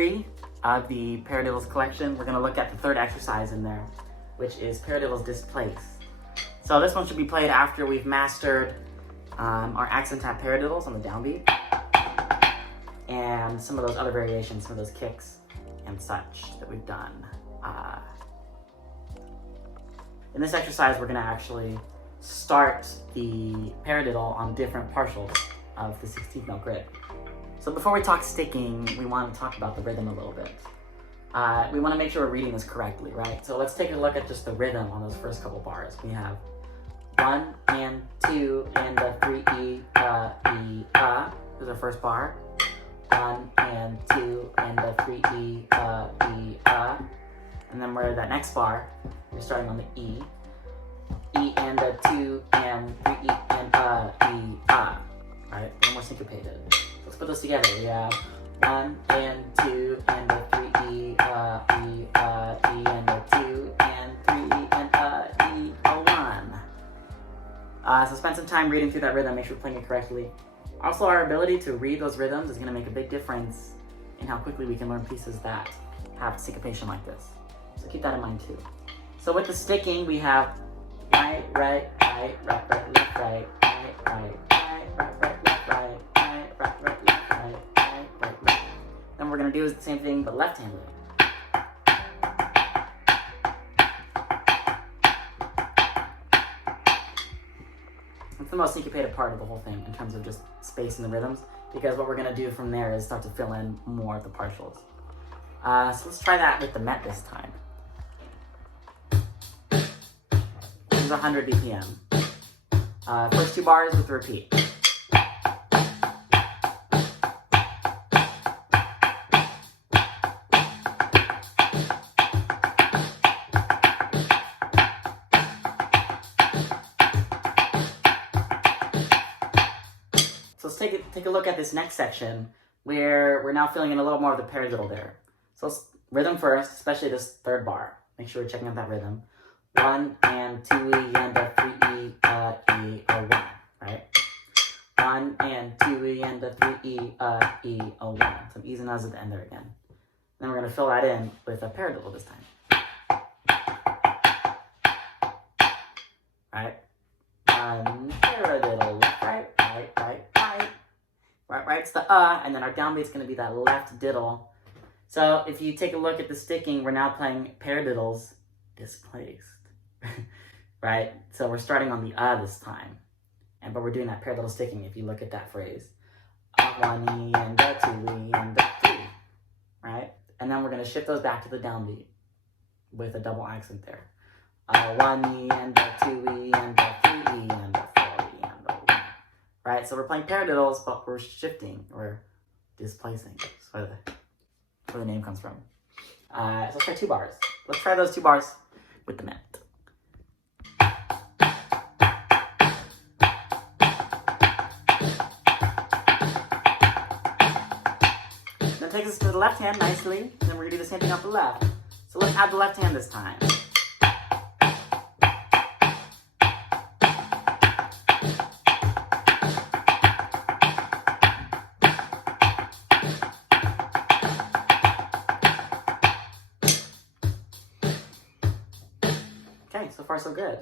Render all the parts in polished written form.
3 of the Paradiddles collection. We're going to look at the third exercise in there, which is Paradiddles Displaced. So this one should be played after we've mastered our accent tap paradiddles on the downbeat, and some of those other variations, some of those kicks and such that we've done. In this exercise, we're going to actually start the paradiddle on different partials of the 16th note grid. So before we talk sticking, we want to talk about the rhythm a little bit. We want to make sure we're reading this correctly, right? So let's take a look at just the rhythm on those first couple bars. We have 1 and 2 and the 3 E, E, is our first bar. 1 and 2 and the 3 E, E, and then we're at that next bar. We're starting on the E. E and the 2 and 3 E and E, Right? A little more syncopated. Let's put those together. We have 1 and 2 and the 3 E, E, and the 2 and 3 E and E, 1. So spend some time reading through that rhythm, make sure we're playing it correctly. Also, our ability to read those rhythms is going to make a big difference in how quickly we can learn pieces that have syncopation like this. So keep that in mind too. So with the sticking, we have right, right, right, right, right, left, right, right, right, right, right, right, left, right, right, right, right, left, right, right, right, left. Then we're going to do the same thing, but left-handed. It's the most syncopated part of the whole thing in terms of just space in the rhythms, because what we're going to do from there is start to fill in more of the partials. So let's try that with the met this time. This is 100 BPM. First 2 bars with the repeat. So let's take a look at this next section where we're now filling in a little more of the paradiddle there. So let's rhythm first, especially this third bar. Make sure we're checking out that rhythm. 1 and 2 E and the 3 E, E, 1, right? 1 and 2 E and the 3 E, E, 1. Some E's and U's at the end there again. Then we're going to fill that in with a paradiddle this time. Right? Paradiddle, left, right, right, right, right. Right, right's the and then our downbeat's going to be that left diddle. So if you take a look at the sticking, we're now playing paradiddles displaced. Right? So we're starting on the this time. But we're doing that paradiddle sticking if you look at that phrase. 1 E and the 2 E and the 3. Right? And then we're going to shift those back to the downbeat with a double accent there. 1 E and the 2 E and the 3 E and the 4 E and the 1. Right? So we're playing paradiddles, but we're shifting. We're displacing. That's where the name comes from. So let's try 2 bars. Let's try those 2 bars with the met. Then takes us to the left hand nicely, and then we're going to do the same thing off the left. So let's add the left hand this time. Okay, so far so good.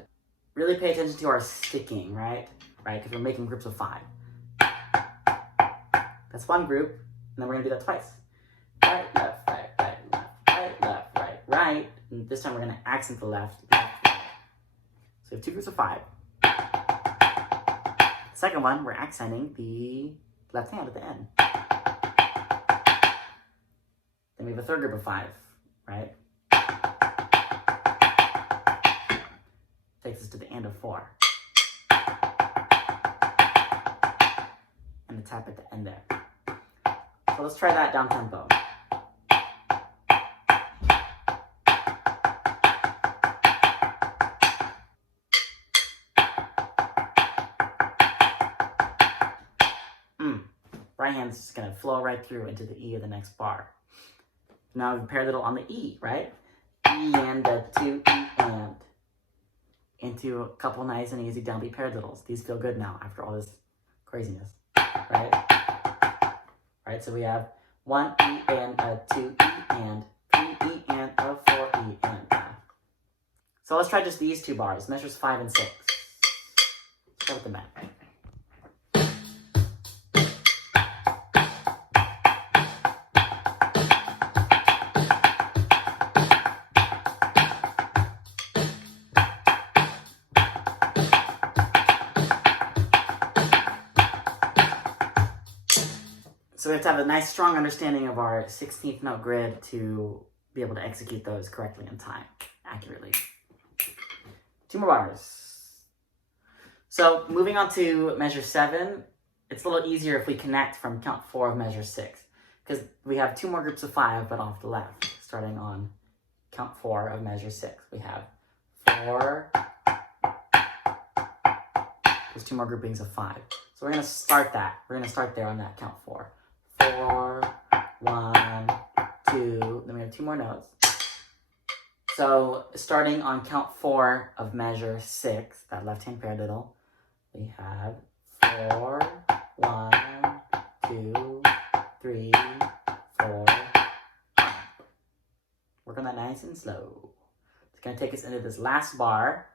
Really pay attention to our sticking, right? Right, because we're making groups of 5. That's one group, and then we're going to do that twice. Right, left, right, right, left, right, left, right, right. And this time we're going to accent the left, left, right. So we have 2 groups of 5. The second one, we're accenting the left hand at the end. Then we have a third group of 5, right? Takes us to the end of 4. And the tap at the end there. So let's try that down tempo. Right hand's just going to flow right through into the E of the next bar. Now we have a paradiddle on the E, right? E and the 2 E and. Into a couple nice and easy downbeat paradiddles. These feel good now after all this craziness, right? Right, so we have 1 E and a 2 E and 3 E and a 4 E and a. So let's try just these two bars, measures 5 and 6. Start with the back. So we have to have a nice, strong understanding of our 16th note grid to be able to execute those correctly in time, accurately. 2 more bars. So moving on to measure 7, it's a little easier if we connect from count 4 of measure 6, because we have 2 more groups of 5, but off the left, starting on count 4 of measure 6. We have 4, there's 2 more groupings of 5. So we're going to start that. We're going to start there on that count 4. 4, 1, 2, then we have 2 more notes. So starting on count 4 of measure 6, that left-hand paradiddle, we have 4, 1, 2, 3, 4, 5. Work on that nice and slow. It's going to take us into this last bar.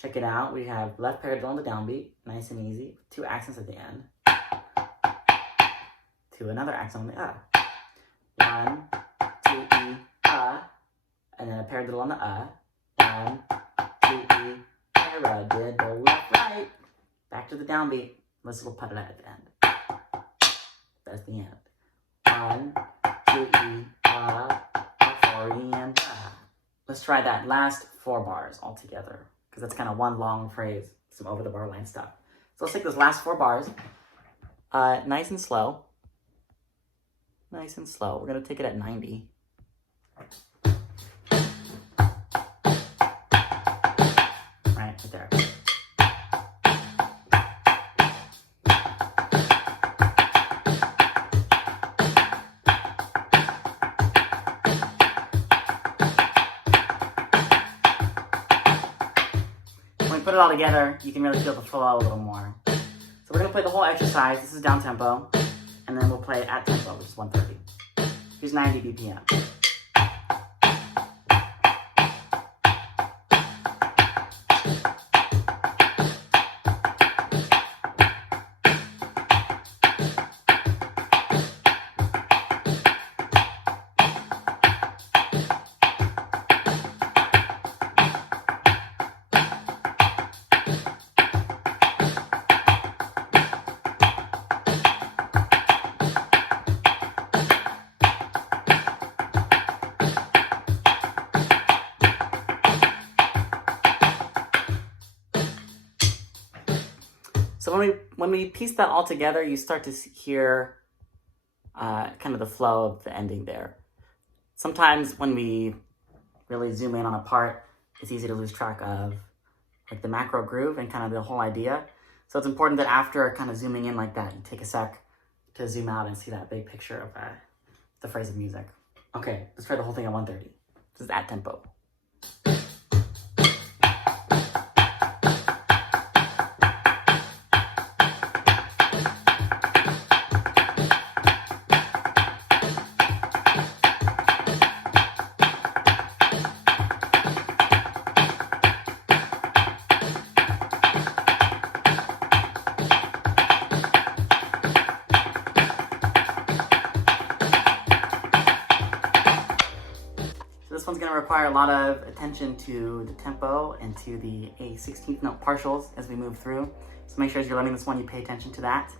Check it out. We have left paradiddle on the downbeat, nice and easy, 2 accents at the end. To another accent on the 1, 2 E, and then a paradiddle on the 1, 2 E, paradiddle left, right. Back to the downbeat. Let's little put it at the end. That's the end. 1, 2 E, 4 E, and Let's try that last 4 bars all together, because that's kind of one long phrase, some over the bar line stuff. So let's take those last 4 bars, nice and slow. Nice and slow. We're going to take it at 90. Right there. When we put it all together, you can really feel the flow a little more. So we're going to play the whole exercise. This is down tempo. And then we'll play it at tempo, which is 130. Here's 90 BPM. So when we piece that all together, you start to hear kind of the flow of the ending there. Sometimes when we really zoom in on a part, it's easy to lose track of like the macro groove and kind of the whole idea. So it's important that after kind of zooming in like that, you take a sec to zoom out and see that big picture of the phrase of music. Okay, let's try the whole thing at 130. This is at tempo. This one's going to require a lot of attention to the tempo and to the 16th note partials as we move through. So make sure as you're learning this one, you pay attention to that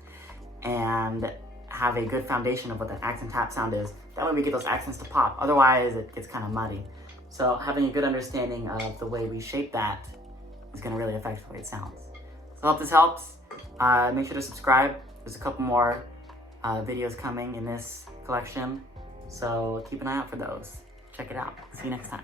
and have a good foundation of what that accent tap sound is. That way we get those accents to pop. Otherwise, it gets kind of muddy. So having a good understanding of the way we shape that is going to really affect the way it sounds. So I hope this helps. Make sure to subscribe. There's a couple more videos coming in this collection. So keep an eye out for those. Check it out. See you next time.